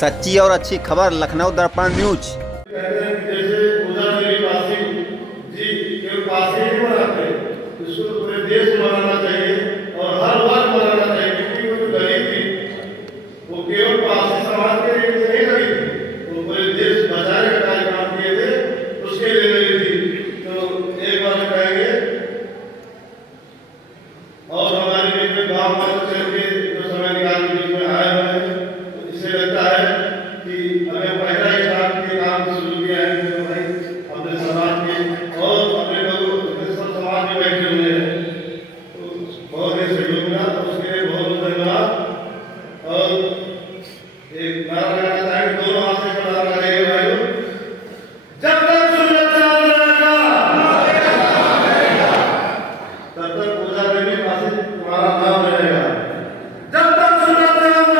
सच्ची और अच्छी खबर लखनऊ दर्पण न्यूज। जैसे उधर मेरी पासी जी केवल पासी नहीं मनाते, इसको तो पूरे देश में मनाना चाहिए और हर वर्ग मनाना चाहिए, क्योंकि वो जो गरीब थी वो केवल पासी समाज के लिए नहीं लगी थी, वो पूरे देश बचाने का कार्यक्रम किए थे, उसके लिए लगी थी। तो एक बार कहेंगे और हमारे बीच में गाँव में चल के जो समय निकाल के बीच में आए हुए हैं, तो इससे लगता है कि हमें पहला ही काम के काम शुरू किया है जो भाई अपने समाज के और अपने लोगों सब समाज में बैठे हुए हैं, तो बहुत ही सहयोग मिला, तो उसके लिए बहुत बहुत धन्यवाद। और एक नारा लगाना चाहेंगे, दोनों हाथ से नारा लगाइए भाइयों, जब तक सूरज चांद रहेगा तब तक पूजा में भी पासी तुम्हारा नाम रहेगा, जब तक सूरज चांद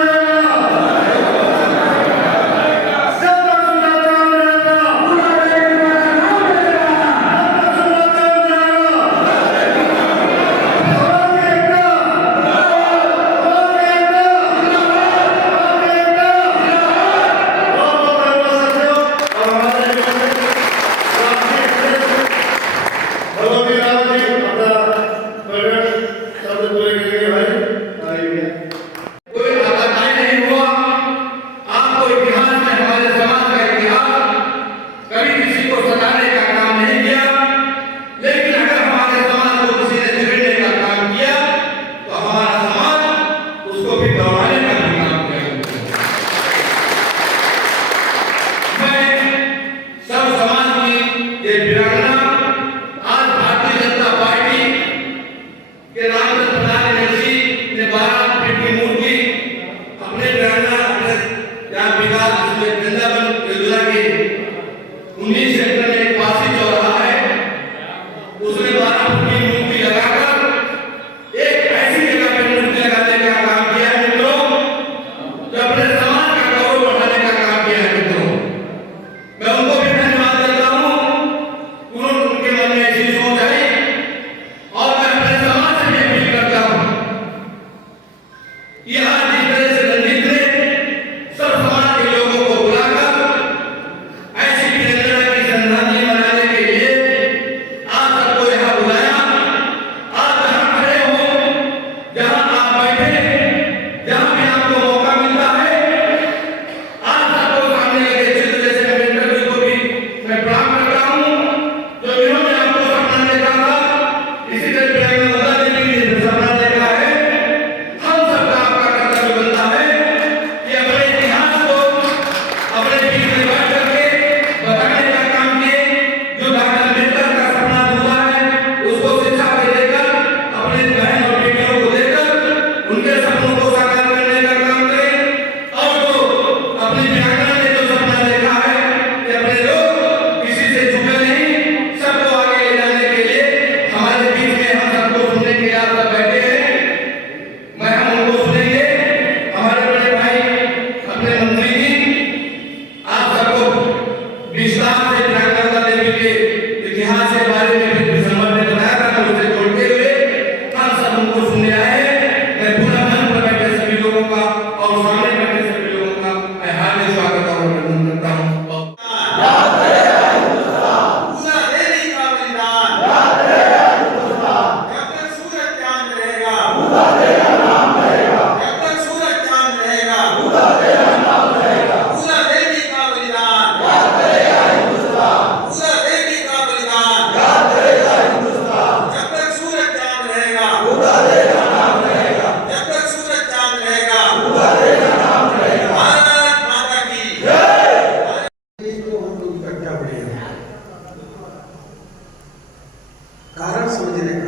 कारण समझने का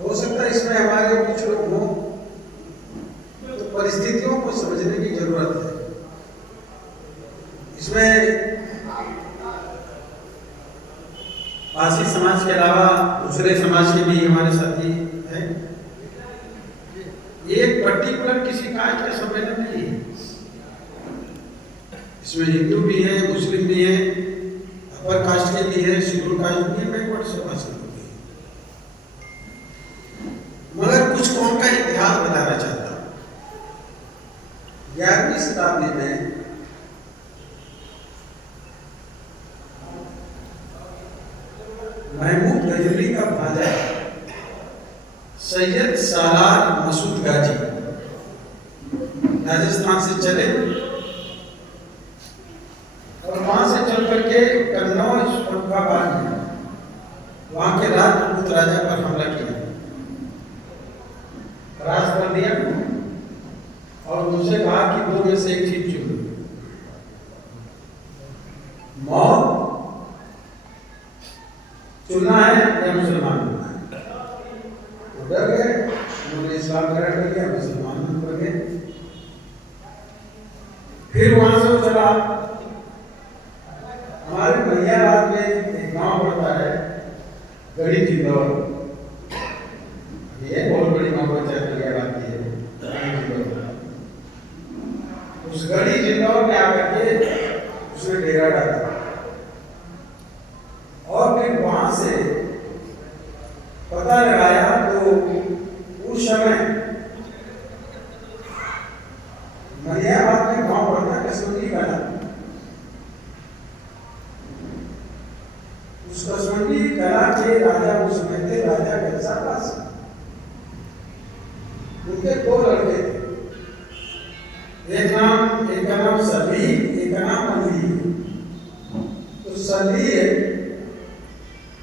हो सकता है, इसमें हमारे कुछ लोग हों तो परिस्थितियों को समझने की जरूरत है। इसमें पासी समाज के अलावा दूसरे समाज के भी हमारे साथी हैं। एक पर्टिकुलर किसी कास्ट का सम्मेलन नहीं है, इसमें हिंदू भी है, मुस्लिम भी है, अपर कास्ट के भी है, शेड्यूल कास्ट भी है, बैकवर्ड समाज के भी है। मगर कुछ कौम का इतिहास बताना चाहता हूं। शताब्दी में महमूद गजनवी का भांजा सैयद सालार मसूद गाजी राजस्थान से चले और वहां से चल करके कन्नौज फर्रुखाबाद में वहां के राजपूत राजा पर हमला किया, राज कर दिया और उनसे कहा कि दो में से एक चीज चुनो, मौत चुनना है या मुसलमान बनना है। वो डर गए, उन्होंने इस्लाम ग्रहण कर लिया, मुसलमान बन गए। फिर वहां से वो चला, हमारे मलियाबाद में एक गांव पड़ता है गढ़ी जिंदौर, ये बहुत बड़ी गांव पंचायत मलियाबाद की है। उस गढ़ी जिंदौर में आकर के उसने डेरा डाला और फिर वहां से पता लगाया तो उस समय मलियाबाद में गांव पड़ता कसवंडी कला, उस कसवंडी कला के राजा उस समय थे राजा कंसापास। उनके दो लड़के थे, एक का नाम सलीम, एक का नाम मलिक। तो सलीम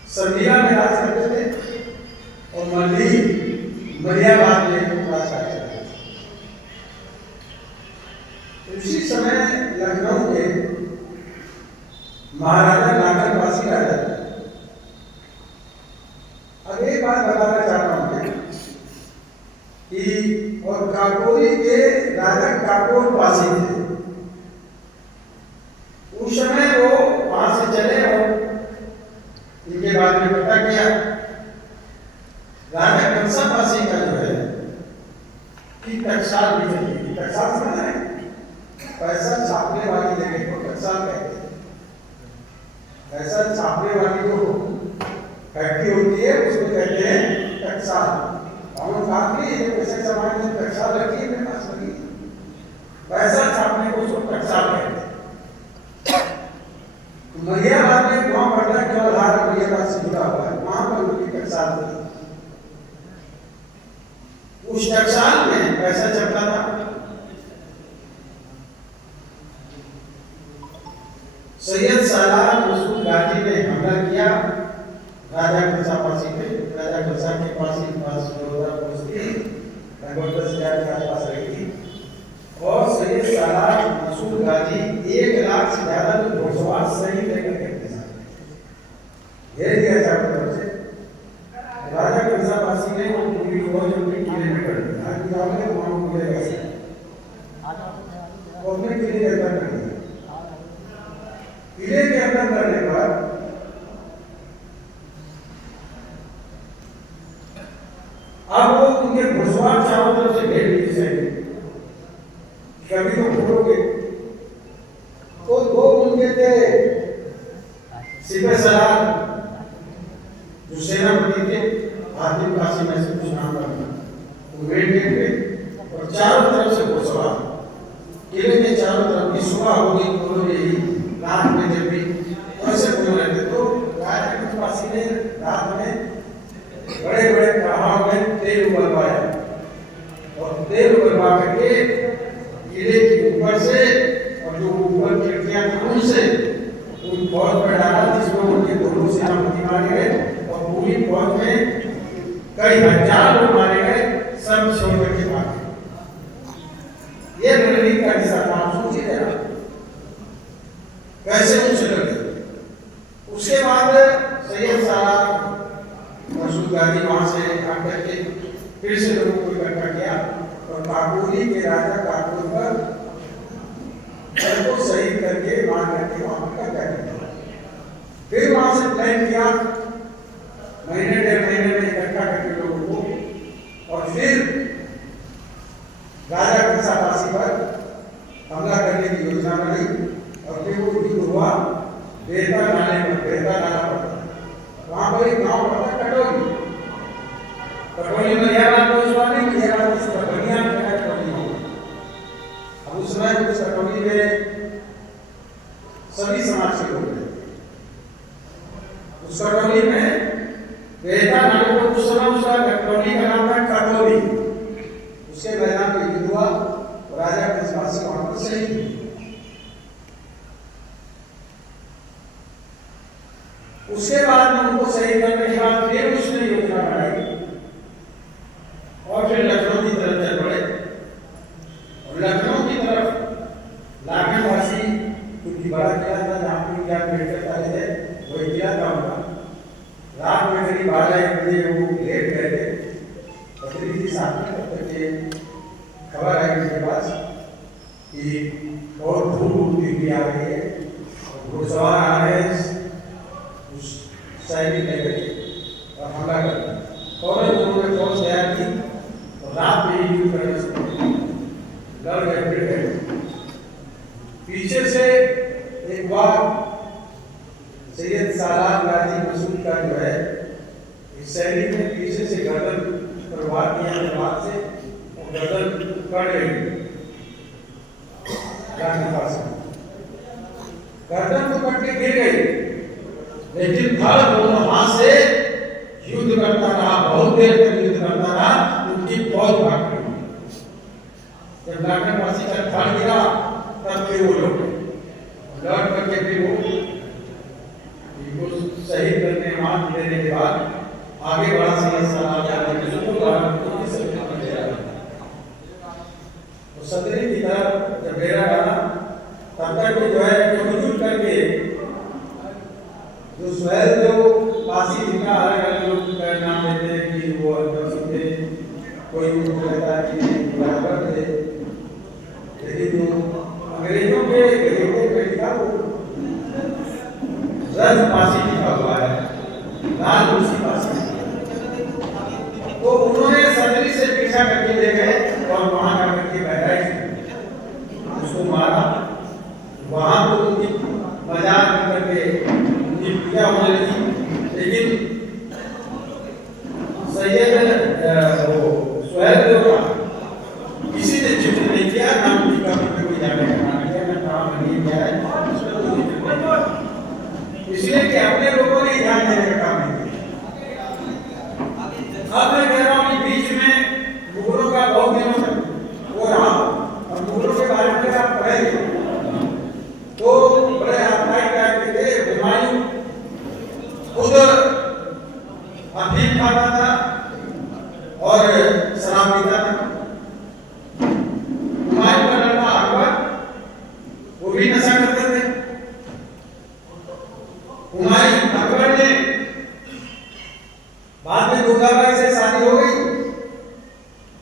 समिया में राज करते थे और मलिक मलियाबाद में राज करते थे। उसी समय लखनऊ के महाराजा नागरवासी राजा थे। अब एक बात बताना चाहता हूं मैं कि और काकोरी के राजा काकोर वासी थे। उस समय वो वहां से चले और इनके बारे में पता किया, राजा कंसापासी का जो है कि टकसाल भी चलती थी। टकसाल समझ रहे हैं, पैसा छापने वाली जगह को टकसाल कहते हैं। पैसा छापने वाली जो फैक्ट्री होती है उसको कहते हैं टकसाल। हम काफी पैसे समाज में टकसाल रखी है, मेरे पास लगी पैसा छापने को उसको टकसाल कहते हैं। मलियाबाद में गांव पड़ता है जो आधार मलियाबाद से जुड़ा हुआ है, वहां पर उनकी टकसाल थी। उस टकसाल में पैसा चलता था। सैयद सालार मसूद गाजी ने हमला किया राजा कंसापासी पे। राजा कंसा के पास जोरदार पुलिस थी, लगभग 10,000 के आसपास रही। और सैयद सालार मसूद गाजी 1 लाख से ज्यादा तो घुड़सवार सही लेकर के दिया चारों से। राजा कंसापासी ने वो पूरी फौज अपने किले में कर दी। वो अपने किले के अंदर कर दिया। किले के अंदर करने पर अब वो उनके घुड़सवार चारों तरफ से घेर लिए सैनिक, कभी तो फोड़ोगे। तो दो उनके थे सिपह सलार जो सेनापति थे, हातिम कासिम में से कुछ नाम करना, वो मेन गेट पे और चारों तरफ से घुड़सवार। किले के चारों तरफ की सुबह होगी दोनों में ही रात में जब भी वैसे बोल रहे थे। तो राजा कंसापासी ने रात में बड़े बड़े पहाड़ों में तेल उबलवाया और तेल उबलवा करके किले के ऊपर से और जो ऊपर खिड़कियां थी उनसे उन फौज पर डाला, जिसमें उनके दोनों सेनापति मारे गए और पूरी फौज में कई हजार लोग मारे गए, सब छोड़ करके भागे। ये रणनीति का हिस्सा था। आप सोचिए कैसे उनसे लड़े। उसके बाद सैयद सालार मसूद गाजी वहां से आकर के फिर से लोगों को इकट्ठा किया और काकोरी के राजा काकोर पर को शहीद करके मार करके वहां पर कब्जा किया। फिर वहां से प्लान किया, महीने 1.5 महीने में इकट्ठा करके लोगों को, और फिर राजा कंसापासी पर हमला करने की योजना बनाई। और फिर वो युद्ध हुआ बेहता नाले पर, बेहता नाला पर। वहां पर एक गांव पड़ता कटोली। कटोली में यह बात तो इस बात नहीं कि यह बात इस पर बढ़िया कटोली हो। अब उस समय कुछ सभी समाज के लोग रहते। उस कटौली में वेदा नाम को उस समय उसका कटौली का नाम था कटौली। उसके मैदान में युद्ध हुआ, राजा ब्रजवासी वहां पर शहीद हुए। उसके बाद में उनको शहीद करने के बाद फिर उसने योजना बनाई और फिर लखनऊ की तरफ चल पड़े। और लखनऊ की तरफ लाखनवासी क्योंकि बड़ा किला था जहाँ पर क्या अम्बेडकर का थे वही किला था उनका। रात में करीब 12-1 बजे वो लेट गए थे पत्री जी साथ में, तब तक ये खबर आई उनके पास कि बहुत धूप उठती हुई आ रही है, घुड़सवार आ रहे हैं उस सैनिक लेकर के और हमला करते हैं। फौरन उन्होंने फौज तैयार की और रात में ही युद्ध करने से लड़ गए, भिड़ गए। पीछे से एक बार सैयद सालार गाजी मसूद का जो है इस सैनिक ने पीछे से गर्दन पर वार किया तलवार से और गर्दन कट गई। गर्दन तो कट के गिर गई, लेकिन धड़ दोनों हाथ से युद्ध करता रहा, बहुत देर तक युद्ध करता रहा। उनकी फौज भाग गई। जब लाखनवासी का धड़ गिरा तब फिर वो लोग लौट करके फिर वो शहीद करने मान देने के बाद आगे बढ़ा सैयद सालार गाजी तो सदरी की तरफ जब डेरा डाला तब तक जो है युद्ध करके जो सुहेल जो काशी जिनका अलग अलग लोग का नाम लेते हैं कि वो थे, कोई उनको कहता है कि बराबर थे, लेकिन जो अंग्रेजों के गरीबों पे लिखा वो रज पासी लिखा हुआ है, लाल उसी पासी। तो उन्होंने सदरी से पीछा करके ले गए और वहां जाकर के बैठाई, उसको मारा। वहां तो उनकी मजाक करके उनकी पूजा होने लगी, लेकिन सैयद सुहेल जो था किसी ने चित्र नहीं किया, ना उनकी कभी पे कोई जाने का ना किया, ना काम नहीं किया है, इसलिए कि अपने लोगों ने ध्यान देने का काम नहीं किया। अब मैं कह रहा हूँ कि बीच में मुगलों का बहुत दिनों तक वो रहा और मुगलों के बारे में आप पढ़ेंगे तो बड़े आत्माई टाइप के थे। हुमायूं खुद अफीम खाता था और शराब पीता था। हुमायूं का लड़का अकबर वो भी नशा करते थे। हुमायूं अकबर ने बाद में दुर्गाबाई से शादी हो गई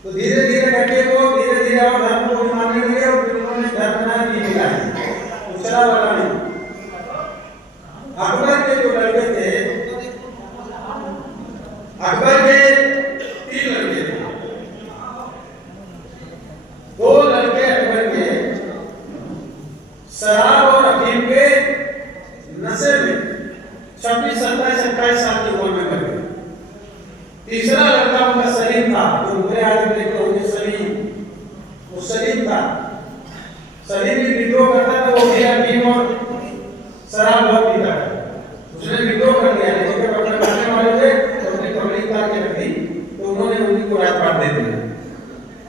तो धीरे धीरे करके वो धीरे धीरे और धर्म को भी मानने लगे और फिर उन्होंने धर्म ना नहीं मिला है, दूसरा वाला नहीं। अकबर के जो लड़के थे, अकबर के 3 लड़के थे। 2 लड़के अकबर के शराब और अफीम के नशे में 26, 27, 28 साल की उम्र में मर गए। तीसरा लड़का उनका सलीम था, जो मुगल आदमी देखते होंगे सलीम, वो सलीम था। सलीम भी विद्रोह करता था, वो भी अफीम और शराब बहुत पीता था। उसने विद्रोह कर दिया, लेकिन जब अपने करने वाले थे तो अपनी पगड़ी उतार के रख दी, तो उन्होंने उन्हीं को रात पाट दे दिया।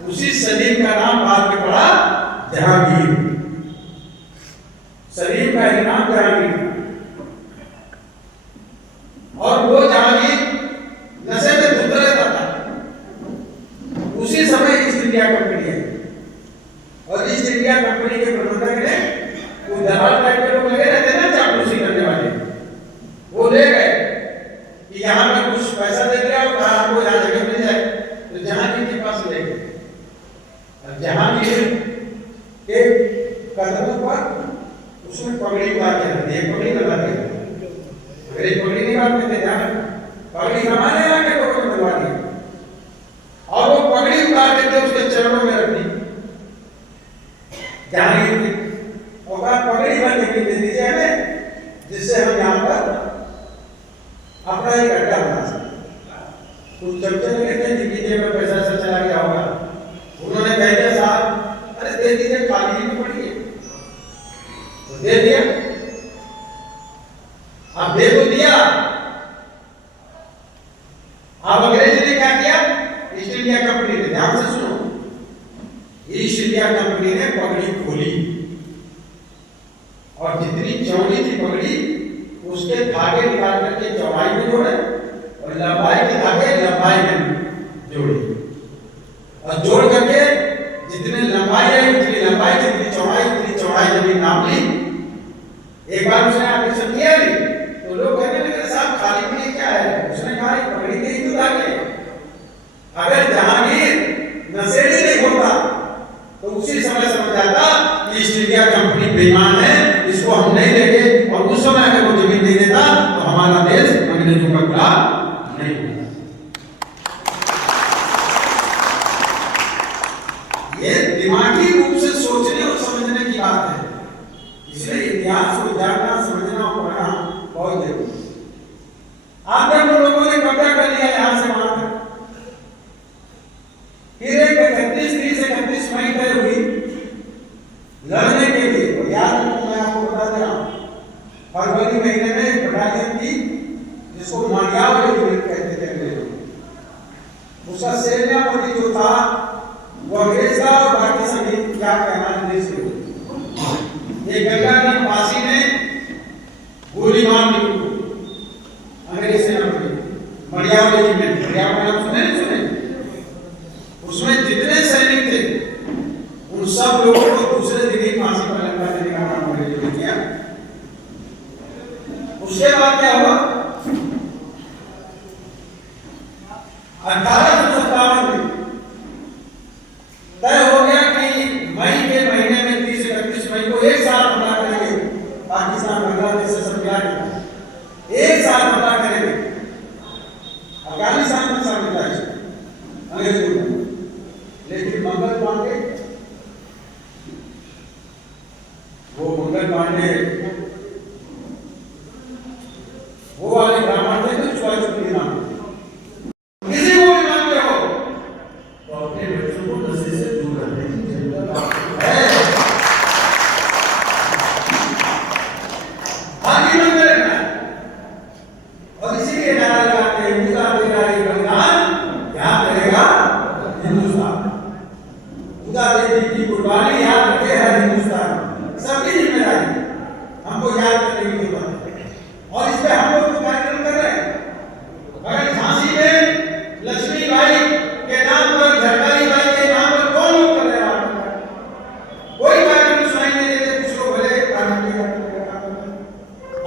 उसी सलीम का नाम बाद में पड़ा जहांगीर। सलीम का ही नाम जहांगीर और वो जहांगीर नशे में धुत रहता था। उसी समय ईस्ट इंडिया कंपनी है और ईस्ट इंडिया कंपनी के प्रबंधक ने वो दलाल टाइप के लोग लगे रहते ना चापलूसी करने वाले, वो ले गए कि यहाँ पे कुछ पैसा दे दिया और कहा आपको यहाँ जगह मिल जाए, तो जहांगीर के पास ले गए। जहांगीर के कदमों पर उसने पगड़ी उतार के रख दी, पगड़ी लगा दी। अगर एक पगड़ी नहीं बांधते थे, ध्यान पगड़ी हमारे यहाँ के लोगों ने बनवा दी और वो पगड़ी उतार के उसके चरणों में रख दी। जहांगीर की और पगड़ी बन के दे दीजिए हमें, जिससे हम यहाँ पर अपना एक अड्डा बना सकते। कुछ चमचे कहते हैं जिनकी जेब में पैसा से चला गया होगा, उन्होंने कह दिया साहब अरे दे दीजिए, खाली ही पड़ी है, तो दे दिया। ईस्ट इंडिया कंपनी ने पगड़ी खोली और जितनी चौड़ी थी पगड़ी उसके धागे निकाल करके चौड़ाई में जोड़े और लंबाई के धागे लंबाई में जोड़े और जोड़ करके जितने लंबाई है उतनी लंबाई, जितनी चौड़ाई जब नाप ली। एक बार उसने ऑपरेशन किया भी तो लोग कहने लगे साहब खाली में ये क्या है? उसने कहा पगड़ी के ही तो धागे। अगर जहांगीर नशेड़ी नहीं होता तो उसी समय समझ जाता कि ईस्ट इंडिया कंपनी बेईमान है, इसको हम नहीं देंगे। और उस समय अगर वो जमीन नहीं देता तो हमारा देश अंग्रेजों का गुलाम नहीं होता। ये दिमागी रूप से सोचने और समझने की बात है, इसलिए इतिहास को जानना, समझना और पढ़ना बहुत जरूरी है। आज हम लोगों ने कब्जा कर लिया यहां से वहां तक, फिर एक 31 मई तय हुई लड़ने के लिए। और याद रखो, मैं आपको बता दे रहा हूं, फरवरी महीने में एक बटालियन थी जिसको मांडियावली यूनिट कहते थे अंग्रेजों। उसका सेनापति जो था वो अंग्रेज था और बाकी सभी क्या कहना देश के। ये गंगा की फांसी ने गोली मार दी अंग्रेज सेनापति मांडियावली जी में। मांडियावली नाम सुने नहीं सुने? उसमें जितने सैनिक थे उन सब लोगों को दूसरे दिन ही फांसी पर लटका देने का काम अंग्रेजों ने किया। उसके बाद क्या हुआ? 1857 में तय हो गया कि मई के महीने में 30-31 मई को एक साल हमला करेंगे। पाकिस्तान बांग्लादेश से सब मिला के एक साल हमला करेंगे। अफगानिस्तान में शामिल था अंग्रेजों ने, लेकिन मंगल पांडे वो वाले ब्राह्मण थे जो चुआ चुकी नाम किसी को भी मानते हो तो अपने बच्चों को नशे से दूर रखने की जरूरत है। आगे में रखना और इसीलिए नारा लगाते हैं हिंदुस्तान तेरा ये बलिदान याद करेगा हिंदुस्तान। खुदा देवी की कुर्बानी याद रखे हर हिंदुस्तान। सबकी जिम्मेदारी हमको याद करने की जरूरत है और इस पे हम लोग कार्यक्रम कर रहे हैं। अगर झांसी में लक्ष्मीबाई के नाम पर, झरकारी बाई के नाम पर कौन लोग कर रहे हैं? कोई कार्यक्रम सुनाई नहीं देते। कुछ लोग भले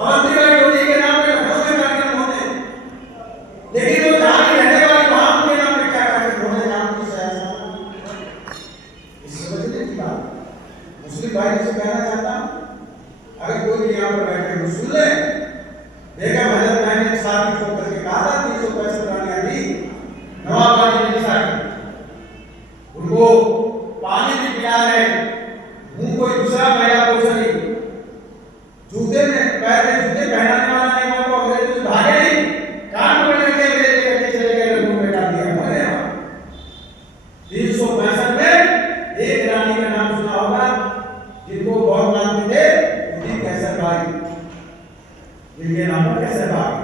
अवंतीबाई डोली के नाम पे घरों में कार्यक्रम होते हैं, लेकिन वो जहां की रहने वाली वहां के नाम पे क्या कार्यक्रम होने नाम की इस समझने की बात मुस्लिम भाई से कहना चाहता हूं, अगर कोई भी यहाँ पर बैठे तो सुन ले। बेगम हजरत मैंने शादी को करके कहा था 365 रानियां दी, नवाब वाली ने शादी, उनको पानी भी पिला है, मुंह कोई दूसरा महिला को सही, जूते में पैर में जूते पहनाने वाला नहीं हुआ तो अंग्रेज तो भागे नहीं, कान पकड़ के अंग्रेज लेके चले गए, लड्डू में डाल दिया। मरे 365 में एक रानी का नाम सुना होगा जिनको बहुत मानते थे, उनकी कैसर बाई, इनके नाम पर कैसर बाई।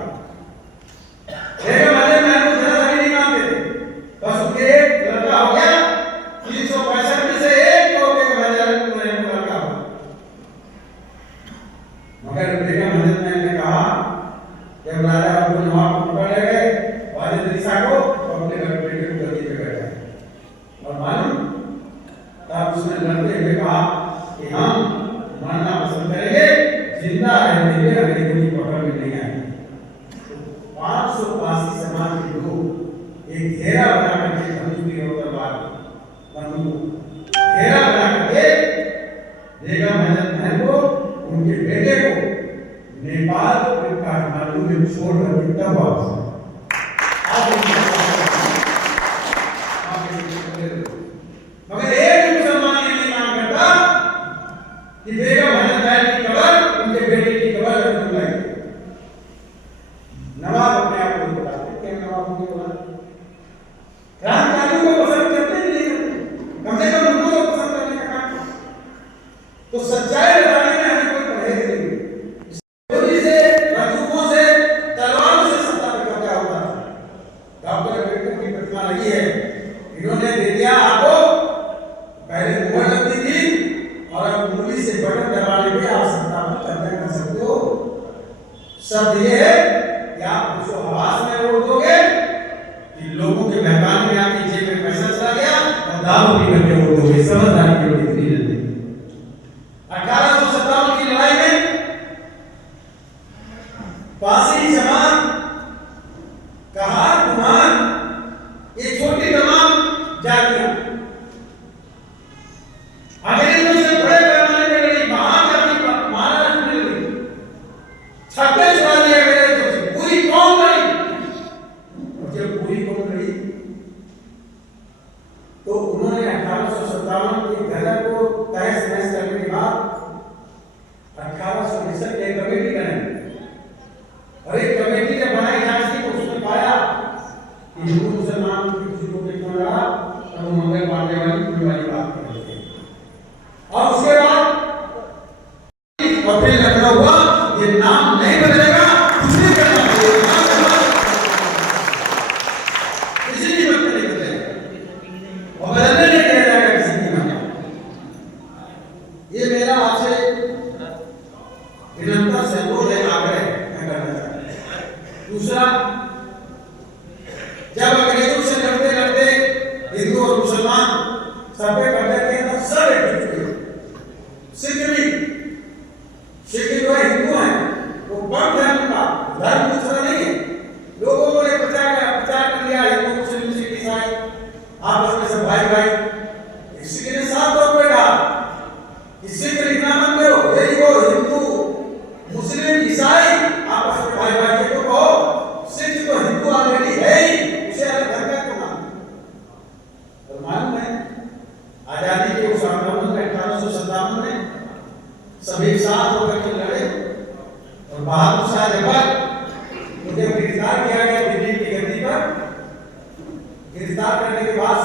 बेगम हजरत महमूद जरा भी नहीं मानते थे, बस उनके एक लड़का हो गया 365 में से एक को बेगम हजरत महमूद लड़का हुआ। मगर बेगम हजरत ने कहा जब राजा अब्दुल नवाब को पकड़ ले गए वाजिद ईसा को, तो अपने घर बेटे को गद्दी पे बैठाया और मालूम तब उसने लड़ते हुए कहा कि हम मरना पसंद करेंगे, जिंदा रहने के लिए अंग्रेजों की पकड़ में नहीं आएंगे। 585 समाज के लोग एक घेरा बना करके बंदूकी और तलवार बंदूक घेरा बना करके बेगम हजरत महल को, उनके बेटे को नेपाल और काठमांडू में छोड़ करके तब वापस मगर एक मुसलमान ये नहीं मांग करता कि बेगम हजरत महल की कब्र उनके बेटे की कब्र रसूलुल्लाह की। नवाब अपने आप को बताते क्या नवाब उनके बोला क्रांतिकारियों को पसंद करते नहीं, कम चौधरी लखनऊ हुआ, ये नाम नहीं बदलेगा, कुछ नहीं करना पड़ेगा, किसी की मत नहीं बदलेगा और बदलने नहीं दिया जाएगा किसी की मत। ये मेरा आपसे निरंतर सहयोग है, आग्रह मैं करना चाहता हूं। दूसरा, जब अंग्रेजों से लड़ते लड़ते हिंदू और मुसलमान सब पे कब्जा किया था, सब एक हो चुके, सिख भी, सिख जो है हिंदू है, वो पंथ है, उनका धर्म दूसरा नहीं है। लोगों ने प्रचार कर लिया, हिंदू मुस्लिम सिख ईसाई आपस में सब भाई भाई। किसी ने साफ तौर पर कहा कि सिख लिखना मत करो, यही वो हिंदू मुस्लिम ईसाई आपस में भाई भाई को कहो, सिख तो हिंदू ऑलरेडी है ही, उसे अलग धर्म का क्यों मानते? और मालूम है आजादी के उस आंदोलन में 1857 में सभी एक साथ होकर के लड़े और बहादुर शाह जफर को जब गिरफ्तार किया गया दिल्ली की गद्दी पर, गिरफ्तार करने के बाद